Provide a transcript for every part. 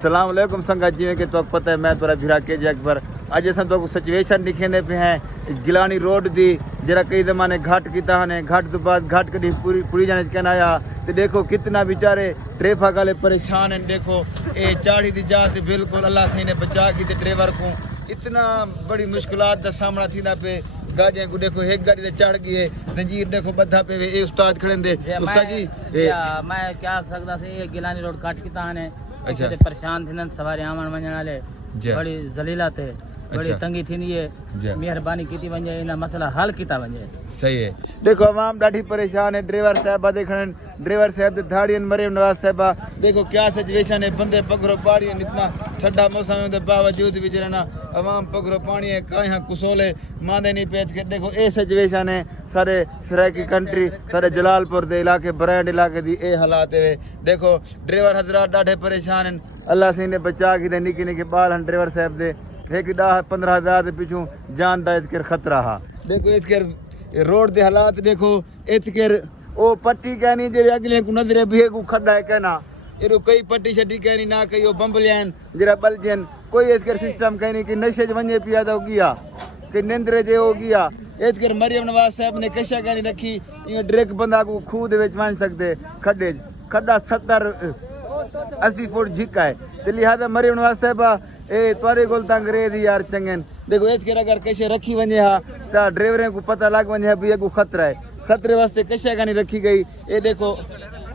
सलाम अलैकुम संगत जी के तो पता है मैं तोरा भिरा के अकबर अज अस तो सिचुएशन दिखेंदे पे हैं गिलानी रोड दी जरा कई जमाने घाट किता ने घाट तो बाद घाट कभी पूरी पूरी जाने कहना आया तो देखो कितना बेचारे ट्रैफिक वाले परेशान हैं। देखो ये चाड़ी दी जात बिल्कुल अल्लाह से ने बचा की ड्राइवर को इतना बड़ी मुश्किलात का सामना थी ना पे गाड़ियां को देखो एक गाड़ी ने चढ़ गई है जंजीर देखो बद्धा पे ए उस्ताद खड़े दे उस्ताद जी मैं क्या सकदा से ये गिलानी रोड काट किता ने अच्छा परेशान थी सवारी आवन वञण वाले बड़ी जलीला थे बड़ी तंगी थी मेहरबानी की वजे इन मसला हल किया वजे सही है। देखो अवाम ॾाढी परेशान है ड्राइवर साहबा देखण ड्राइवर साहब दे धाड़ियन मरियम नवाज साहबा देखो क्या सिचुएशन है बंदे पगरो पाड़ी इतना ठंडा मौसम के बावजूद भी जरा अवाम पगरो पानी है कहाँ कुसोले मांदे नहीं पेज के देखो ये सिचुएशन है सारे सराकी कंट्री सारे जलालपुर के इलाके ब्रांड इलाके दी ए हालात है। देखो ड्राइवर हजरात ॾाढे परेशान हैं अल्लाह से ने बचा के निकी निकी बाल हैं ड्राइवर साहब दे एक 10-15 हज़ार के पिछू जान का इसके खतरा हा। देखो इसके रोड के हालात देखो इसके ओ पट्टी कहनी जे अगले को नजरे भी को खड्डा है कहना ये कई पट्टी शट्टी कहनी ना कई वो बम्बलियन जरा बलजन कोई इसके सिस्टम कहनी कि नशे वजे पिया तो गया कि निंद्रे जे हो गया इसके मरियम नवाज साहब ने कशा कहनी रखी ये डायरेक्ट बंदा को खूह दे विच वंज सकते खड्डे खड्डा 70-80 फुट झिका है तो लिहाजा मरियम नवाज साहबा ए तुरे गोल त अंग्रेज यार चंगन देखो इसके अगर कैसे रखी वजे हा तो ड्राइवरों को पता लग वजे भी अगू खतरा है खतरे वास्ते कशा कहनी रखी गई ये देखो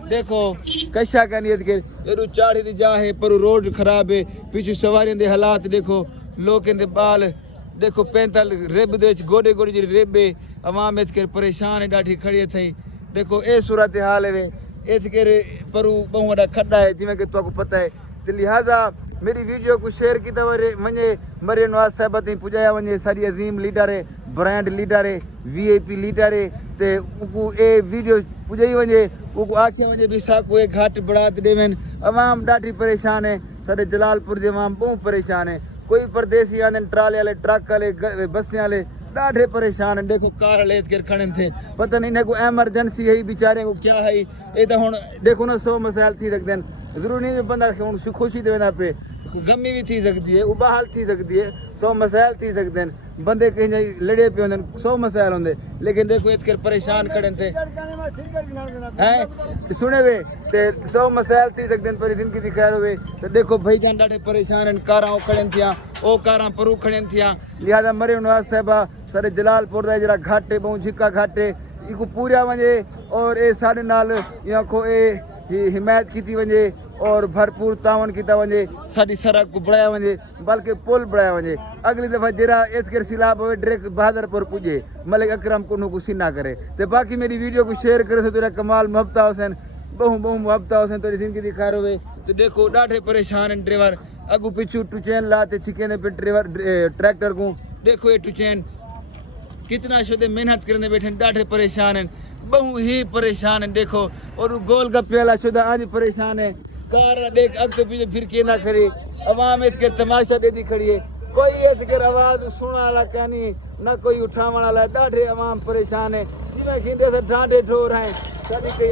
देखो कशा कहनी एडू चाड़ी दी जा है पर रोड खराब है पीछे सवारियों के हालात देखो लोगों के बाल देखो 45 रेब दे गोडे गोडे जी रेबे अवाम इसके परेशान है ढाठी खड़ी थी देखो ये सूरत हाल है इसके पर बहु वड़ा खड्डा है जिमें कि तो पता है तो लिहाजा मेरी वीडियो को शेयर की वजे मरियम नवाज साहब तीन पुजाया वजे सारी अजीम लीडर है ब्रांड लीडर है VIP लीडर है तो ए वीडियो पुजाई वजे आखे वजे भी साको एक घाट बढ़ात देवन अवाम ढाठी परेशान है सारे जलालपुर के अवाम बहुत परेशान है कोई परदेसी आने ट्राले वाले ट्रक वाले बसें वाले ढाढे परेशान है। देखो कार ले कर खड़े थे पता नहीं को एमरजेंसी है बेचारे को क्या है ये तो हम देखो ना 100 मसाइल थी सकते हैं जरूरी नहीं बंदा हूँ खुशी देना पे गमी भी थी सकती है उबाहल थी सकती है 100 मसाइल थी सकते हैं बंदे कहीं लड़े पे होंगे 100 मसाइल होंगे लेकिन देखो इतने परेशान खड़े थे हैं सुने वे ते 100 मसाइल थी सकते हैं पर जिंदगी दी खैर हुए तो देखो भाई जान ढाढे परेशान हैं कारां खड़े थिया ओ कारां परू खड़े थिया लिहाजा मरियम नवाज साहबा सारे जलालपुर का जरा घाटे बहु झिका घाटे इको पूरा वजे और ये साढ़े नाल को हिमायत की वजे और भरपूर तावन किया वजे साड़ी सड़क को बढ़ाया वजे बल्कि पुल बढ़ाया वजे अगली दफ़ा जरा इसके सिलाब हो डायरेक्ट बहादुरपुर पुजे मलिक अकरम को सीना करे तो बाकी मेरी वीडियो को शेयर करे तो तेरा कमाल मुहब्बत हुसैन बहु बहु मुहब्बत हुसैन तेरी जिंदगी दिखा रहे तो देखो ढाढे परेशान हैं ड्राइवर अगू पिछू टुचैन लाते छिके पे ड्राइवर ट्रैक्टर को देखो ये टुचैन कितना शुद्ध मेहनत करने बैठे ढाढे परेशान हैं बहु ही परेशान हैं। देखो और गोल गप्पे वाला शुद्ध आज परेशान है कार देख अग तो पीछे फिर के ना खड़ी अवाम इसके तमाशा दे दी खड़ी है कोई इसके आवाज सुनने वाला क्या नहीं ना कोई उठाने वाला ढाढे अवाम परेशान है जिन्हें खींदे से ढांढे ठोर हैं कभी कई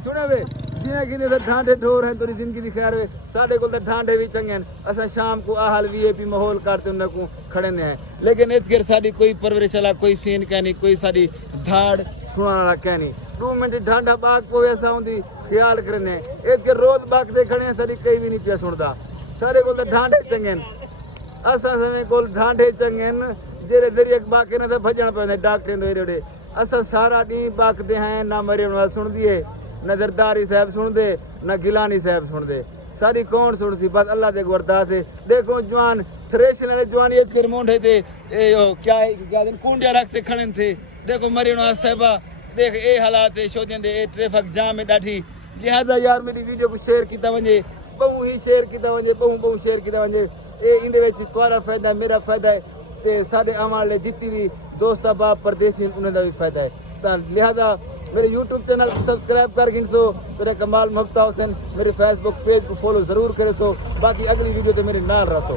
सुने वे जिन्हें खींदे से ढांढे ठोर हैं थोड़ी जिंदगी दिखा रहे साढ़े को ढांढे भी चंगे असा शाम को आहल VIP माहौल करते उनको खड़े हैं लेकिन इसके साड़ी कोई परवरिश वाला कोई सीन क्या नहीं कोई साड़ी धाड़ सुना वाला क्या नहीं 2 मिनट ढांढा बाग को ऐसा होंगी ख्याल करने इसके रोज बाग दे खड़े साड़ी कहीं भी नहीं पिया सुनता सारे को ढांढे चंगे असा समय को ढांढे चंगे जेरे जरिए बाकी ने भजन पे डॉक्टर असा सारा डी बाकते हैं ना मरियम नवाज सुन दिए न जरदारी साहब सुन दे न गिलानी साहब सुन दे सारी कौन सुन सी बस अल्लाह दे गुरदास है। देखो जवान थ्रेशन वाले जवान ये कर मोंढे थे क्या दिन कुंडिया रखते खड़े थे देखो मरियम नवाज साहबा देख ए हालात है शोजन दे ट्रैफिक जाम है ढाठी लिहाजा यार मेरी वीडियो को शेयर किया वजे बहु ही शेयर किया वजे बहु शेयर किया वजे ये इंदे विच तुम्हारा फायदा मेरा फायदा है ते साडे आवाम जितनी भी दोस्त बाप परदेसी उन्हें भी फायदा है तो लिहाजा मेरे YouTube चैनल को सब्सक्राइब कर गिनसो तेरे कमाल मुहब्बत हुसैन मेरे Facebook पेज को फॉलो जरूर करे सो बाकी अगली वीडियो तो मेरे नाल रसो।